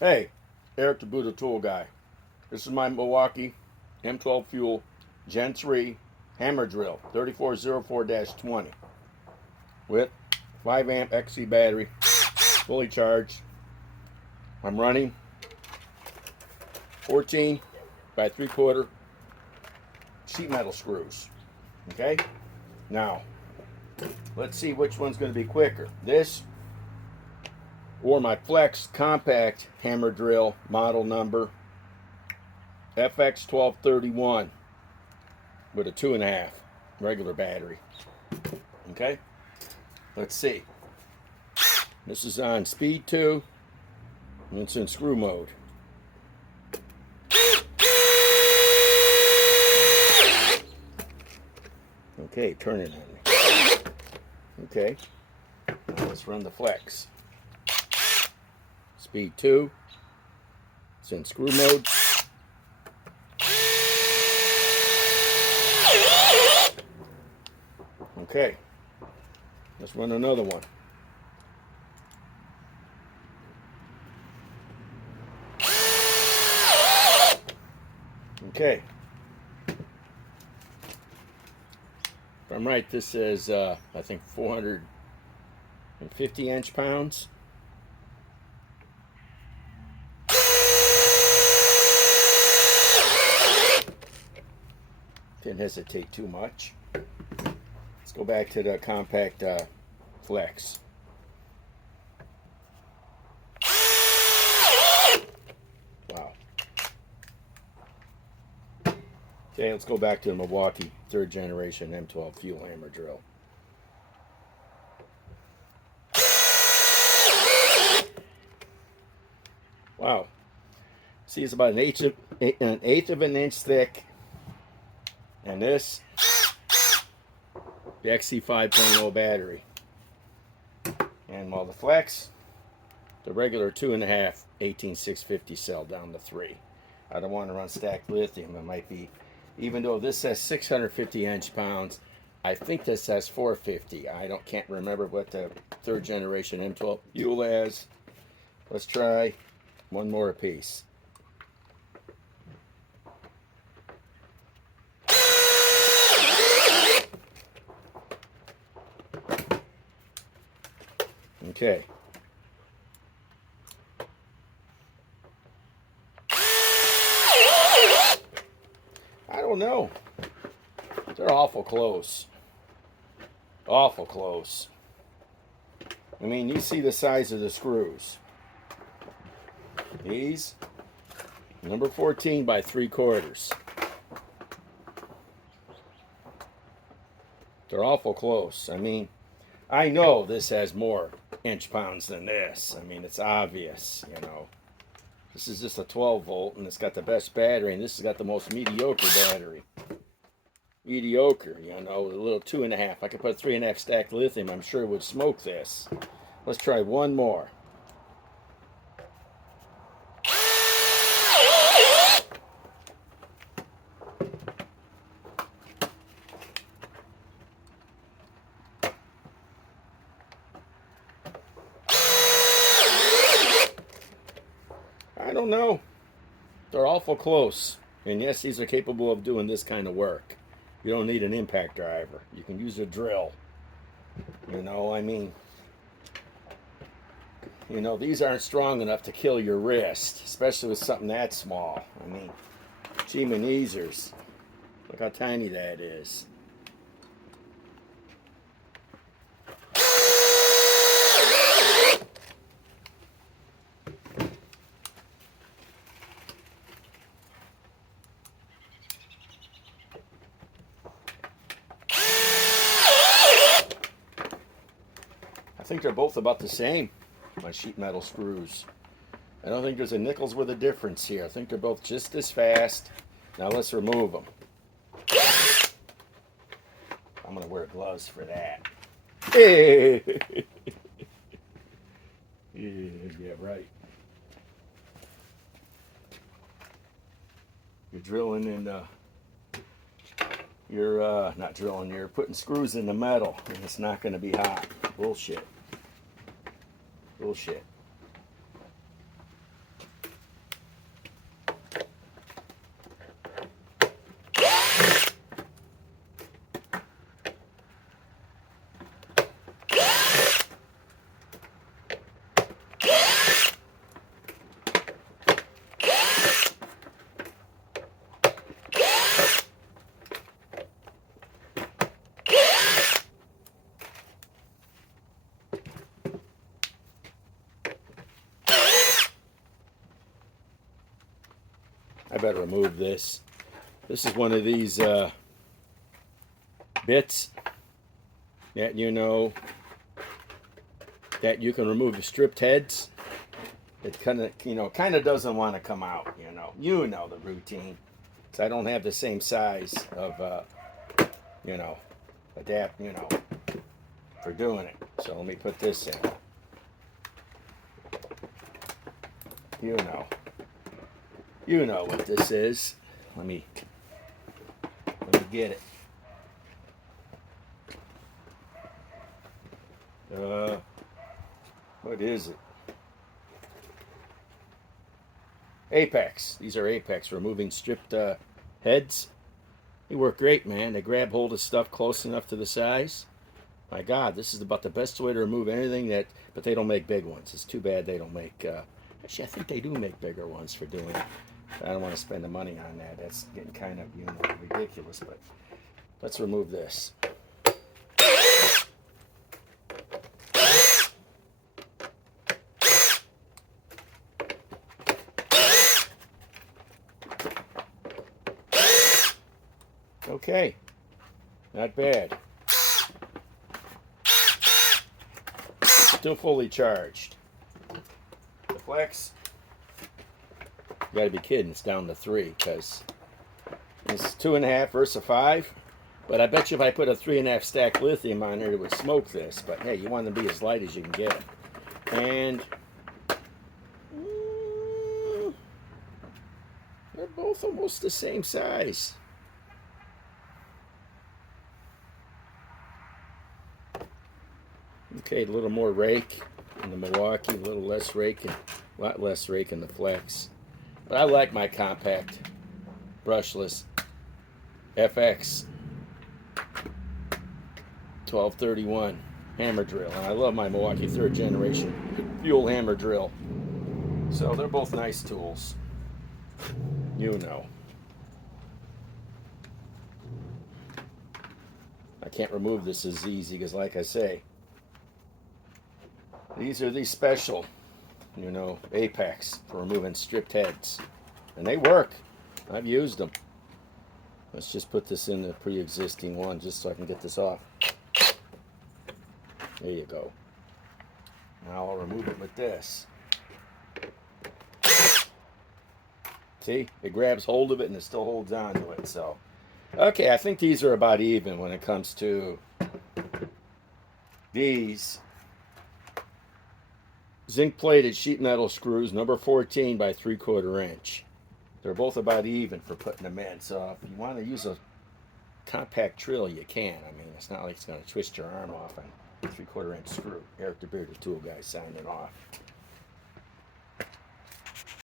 Hey, Eric the Buddha Tool Guy. This is my Milwaukee M12 Fuel Gen 3 hammer drill 3404-20 with 5 amp XC battery, fully charged. I'm running 14 by 3/4 sheet metal screws. Okay? Now, let's see which one's going to be quicker. This or my Flex compact hammer drill, model number FX1231 with a 2.5 regular battery. Okay, let's see. This is on speed 2 and it's in screw mode. Okay, turn it on me. Okay, now let's run the Flex. Speed 2. It's in screw mode. Okay, let's run another one. Okay. If I'm right, this is, I think, 450 inch-pounds. Didn't hesitate too much. Let's go back to the compact Flex. Wow. Okay, let's go back to the Milwaukee 3rd generation M12 fuel hammer drill. Wow. See, it's about an eighth of an inch thick. And this, the XC 5.0 battery. And while the Flex, the regular 2.5 18650 cell down to 3. I don't want to run stacked lithium. It might be, even though this says 650 inch-pounds, I think this says 450. I can't remember what the 3rd generation M12 fuel has. Let's try one more apiece. Okay. I don't know. They're awful close. Awful close. I mean, you see the size of the screws. These, number 14 by 3/4. They're awful close. I mean, I know this has more inch-pounds than this. I mean, it's obvious, you know. This is just a 12 volt and it's got the best battery, and this has got the most mediocre battery. Mediocre, you know, a little 2.5. I could put 3.5 stacked lithium, I'm sure it would smoke this. Let's try one more. I don't know. They're awful close. And yes, these are capable of doing this kind of work. You don't need an impact driver. You can use a drill. You know, I mean, you know, these aren't strong enough to kill your wrist, especially with something that small. I mean, gee, maneezers. Look how tiny that is. I think they're both about the same, my sheet metal screws. I don't think there's a nickel's worth of difference here. I think they're both just as fast. Now let's remove them. I'm going to wear gloves for that. Yeah, right. You're drilling in, you're not drilling, you're putting screws in the metal, and it's not going to be hot. Bullshit. Bullshit. I better remove this. This is one of these bits that that you can remove the stripped heads. It kind of doesn't want to come out. You know the routine. So I don't have the same size of adapt for doing it. So let me put this in. You know what this is. Let me get it. What is it? Apex. These are Apex, removing stripped heads. They work great, man. They grab hold of stuff close enough to the size. My God, this is about the best way to remove anything but they don't make big ones. It's too bad they don't make, actually I think they do make bigger ones for doing it. I don't want to spend the money on that. That's getting kind of, ridiculous, but let's remove this. Okay, not bad. Still fully charged. The flex, you gotta be kidding, it's down to 3 because it's 2.5 versus 5. But I bet you if I put a 3.5 stack lithium on here, it would smoke this. But hey, you want them to be as light as you can get them. And they're both almost the same size. Okay, a little more rake in the Milwaukee, a little less rake, and a lot less rake in the Flex. But I like my compact, brushless FX1231 hammer drill. And I love my Milwaukee 3rd generation fuel hammer drill. So they're both nice tools. I can't remove this as easy because, like I say, these are these special, Apex for removing stripped heads. And they work. I've used them. Let's just put this in the pre-existing one just so I can get this off. There you go. Now I'll remove it with this. See? It grabs hold of it and it still holds on to it. So, okay, I think these are about even when it comes to these zinc-plated sheet metal screws, number 14 by 3/4 inch. They're both about even for putting them in. So if you want to use a compact drill, you can. I mean, it's not like it's going to twist your arm off on a 3/4 inch screw. Eric the Bearded Tool Guy signing off.